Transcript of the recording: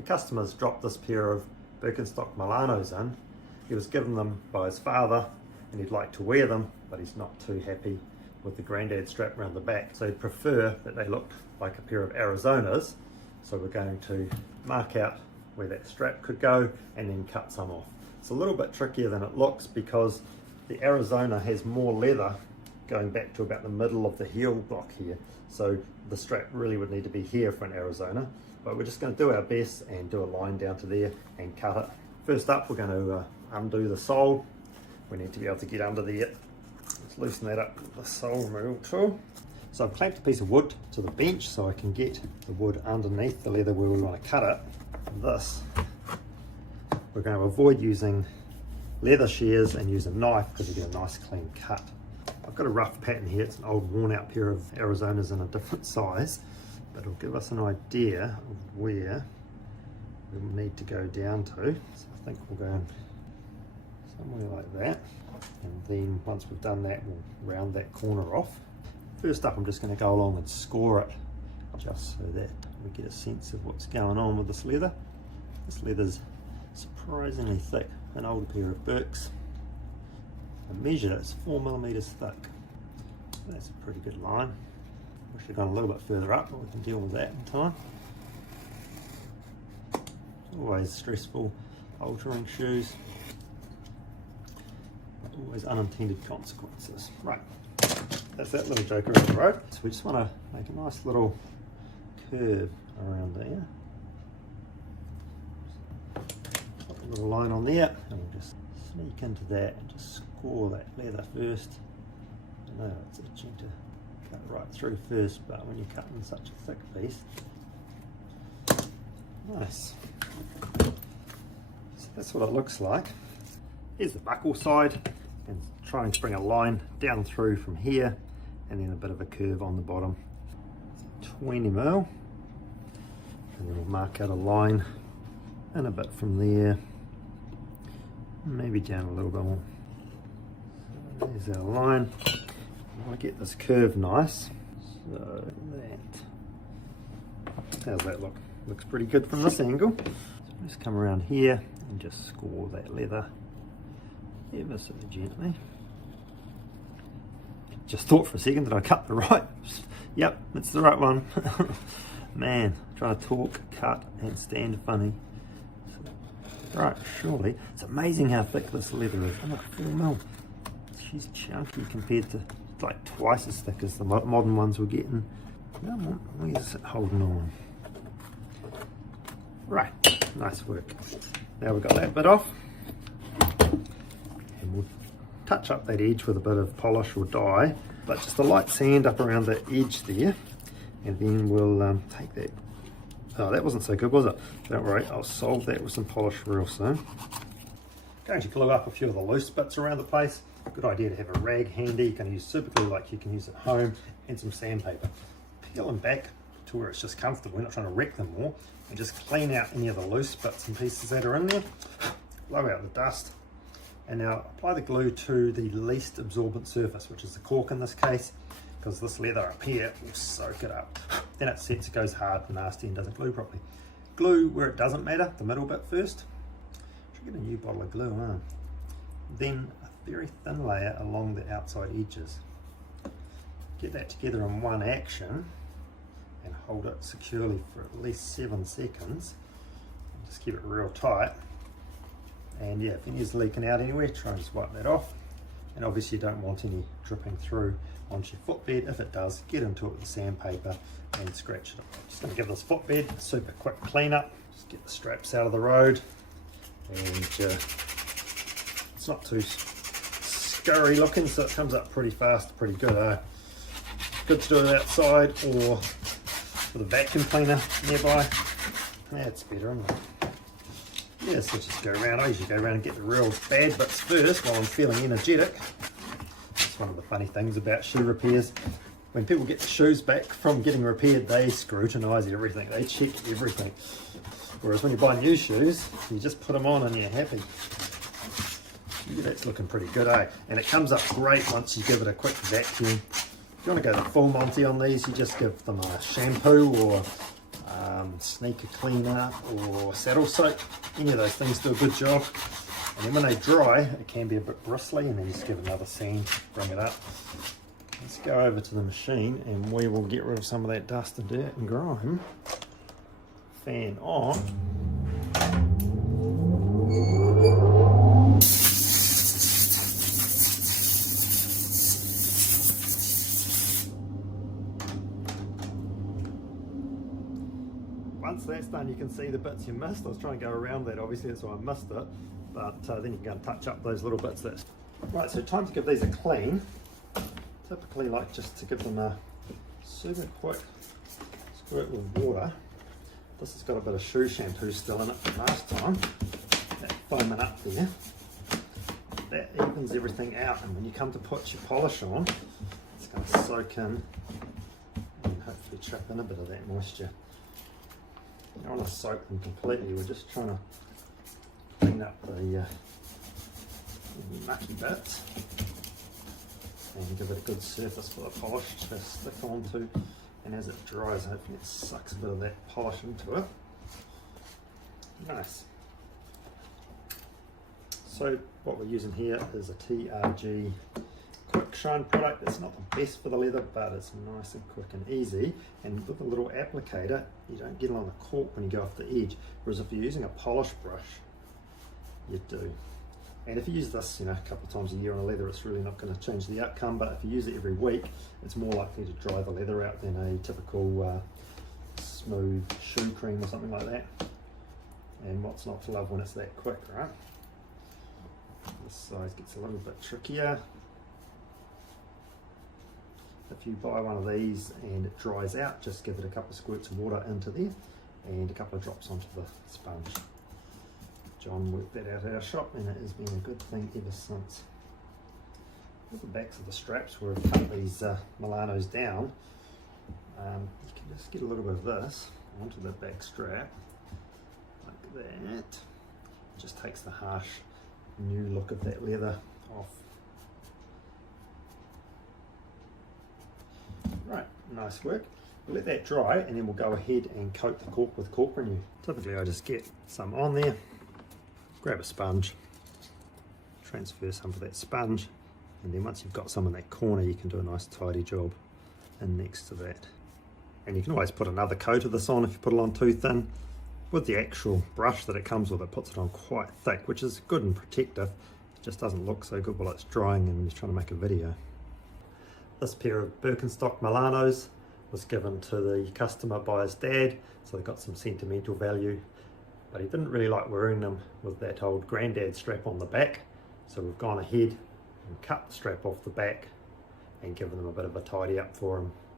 The customer's dropped this pair of Birkenstock Milanos in. He was given them by his father and he'd like to wear them, but he's not too happy with the granddad strap around the back. So he'd prefer that they look like a pair of Arizonas. So we're going to mark out where that strap could go and then cut some off. It's a little bit trickier than it looks because the Arizona has more leather going back to about the middle of the heel block here. So the strap really would need to be here for an Arizona, but we're just going to do our best and do a line down to there and cut it. First up, we're going to undo the sole. We need to be able to get under there. Let's loosen that up with the sole removal tool. So I've clamped a piece of wood to the bench so I can get the wood underneath the leather where we want to cut it. And this, we're going to avoid using leather shears and use a knife because you get a nice clean cut. I've got a rough pattern here. It's an old worn out pair of Arizonas in a different size, but it'll give us an idea of where we need to go down to. So I think we'll go somewhere like that, and then once we've done that, we'll round that corner off. First up, I'm just going to go along and score it just so that we get a sense of what's going on with this leather. This leather's surprisingly thick. An older pair of Birks. I measured it, it's 4mm thick. That's a pretty good line. Wish I'd gone a little bit further up, but we can deal with that in time. Always stressful altering shoes. Always unintended consequences. Right, that's that little joker on the road. So we just want to make a nice little curve around there. Put a little line on there, and we'll just sneak into that and just score that leather first. I know it's itching to cut right through first, but when you're cutting such a thick piece, nice. So that's what it looks like. Here's the buckle side, and trying to bring a line down through from here, and then a bit of a curve on the bottom. 20mm, and then we'll mark out a line and a bit from there, maybe down a little bit more. So there's our line. I want to get this curve nice. So that, how's that look? Looks pretty good from this angle. So just come around here and just score that leather ever so gently. Just thought for a second, did I cut the right? Yep, it's the right one. Man, trying to talk, cut, and stand funny. Right, surely. It's amazing how thick this leather is. Oh, look, 4mm. She's chunky compared to like twice as thick as the modern ones we're getting. Where's it holding on? Right, nice work. Now we've got that bit off. And we'll touch up that edge with a bit of polish or dye, but just a light sand up around the edge there. And then we'll take that. Oh, that wasn't so good, was it? Don't worry, I'll solve that with some polish real soon. Going to glue up a few of the loose bits around the place. Good idea to have a rag handy. You can use super glue like you can use at home, and some sandpaper. Peel them back to where it's just comfortable. We're not trying to wreck them more. And just clean out any of the loose bits and pieces that are in there. Blow out the dust. And now apply the glue to the least absorbent surface, which is the cork in this case, because this leather up here will soak it up. Then it sets, it goes hard and nasty and doesn't glue properly. Glue where it doesn't matter, the middle bit first. Should get a new bottle of glue, huh? Then a very thin layer along the outside edges. Get that together in one action and hold it securely for at least 7 seconds. Just keep it real tight. And yeah, if anything's leaking out anywhere, try and just wipe that off. And obviously you don't want any dripping through onto your footbed. If it does, get into it with sandpaper and scratch it up. Just going to give this footbed a super quick cleanup. Just get the straps out of the road. And it's not too scurry looking, so it comes up pretty fast, pretty good. Good to do it outside or with a vacuum cleaner nearby. That's better, isn't it? Yeah, so just go around. I usually go around and get the real bad bits first while I'm feeling energetic. That's one of the funny things about shoe repairs. When people get the shoes back from getting repaired, they scrutinise everything. They check everything. Whereas when you buy new shoes, you just put them on and you're happy. Yeah, that's looking pretty good, eh? And it comes up great once you give it a quick vacuum. If you want to go the full Monty on these, you just give them a shampoo or sneaker cleaner or saddle soap. Any of those things do a good job. And then when they dry, it can be a bit bristly, and then just give it another sand, bring it up. Let's go over to the machine and we will get rid of some of that dust and dirt and grime. Fan on. Once that's done, you can see the bits you missed. I was trying to go around that, obviously, that's why I missed it. But then you can go and touch up those little bits there. Right, so time to give these a clean. Typically like just to give them a super quick squirt with water. This has got a bit of shoe shampoo still in it from last time. That foaming up there. That evens everything out, and when you come to put your polish on, it's going to soak in and hopefully trap in a bit of that moisture. You don't want to soak them completely, we're just trying to clean up the mucky bits and give it a good surface for the polish to stick onto, and as it dries hopefully it sucks a bit of that polish into it. Nice. So what we're using here is a TRG quick shine product. It's not the best for the leather, but it's nice and quick and easy, and with a little applicator you don't get it on the cork when you go off the edge, whereas if you're using a polish brush you do. And if you use this, a couple of times a year on a leather, it's really not going to change the outcome. But if you use it every week, it's more likely to dry the leather out than a typical smooth shoe cream or something like that. And what's not to love when it's that quick, right? This size gets a little bit trickier. If you buy one of these and it dries out, just give it a couple of squirts of water into there and a couple of drops onto the sponge. John worked that out at our shop, and it has been a good thing ever since. With the backs of the straps where we've cut these Milanos down, you can just get a little bit of this onto the back strap, like that. It just takes the harsh new look of that leather off. Right, nice work. We'll let that dry and then we'll go ahead and coat the cork with cork renew. Typically I just get some on there, grab a sponge, transfer some of that sponge, and then once you've got some in that corner you can do a nice tidy job in next to that. And you can always put another coat of this on if you put it on too thin. With the actual brush that it comes with, it puts it on quite thick, which is good and protective. It just doesn't look so good while it's drying and you're trying to make a video. This pair of Birkenstock Milanos was given to the customer by his dad, so they got some sentimental value, but he didn't really like wearing them with that old granddad strap on the back, so we've gone ahead and cut the strap off the back and given them a bit of a tidy up for him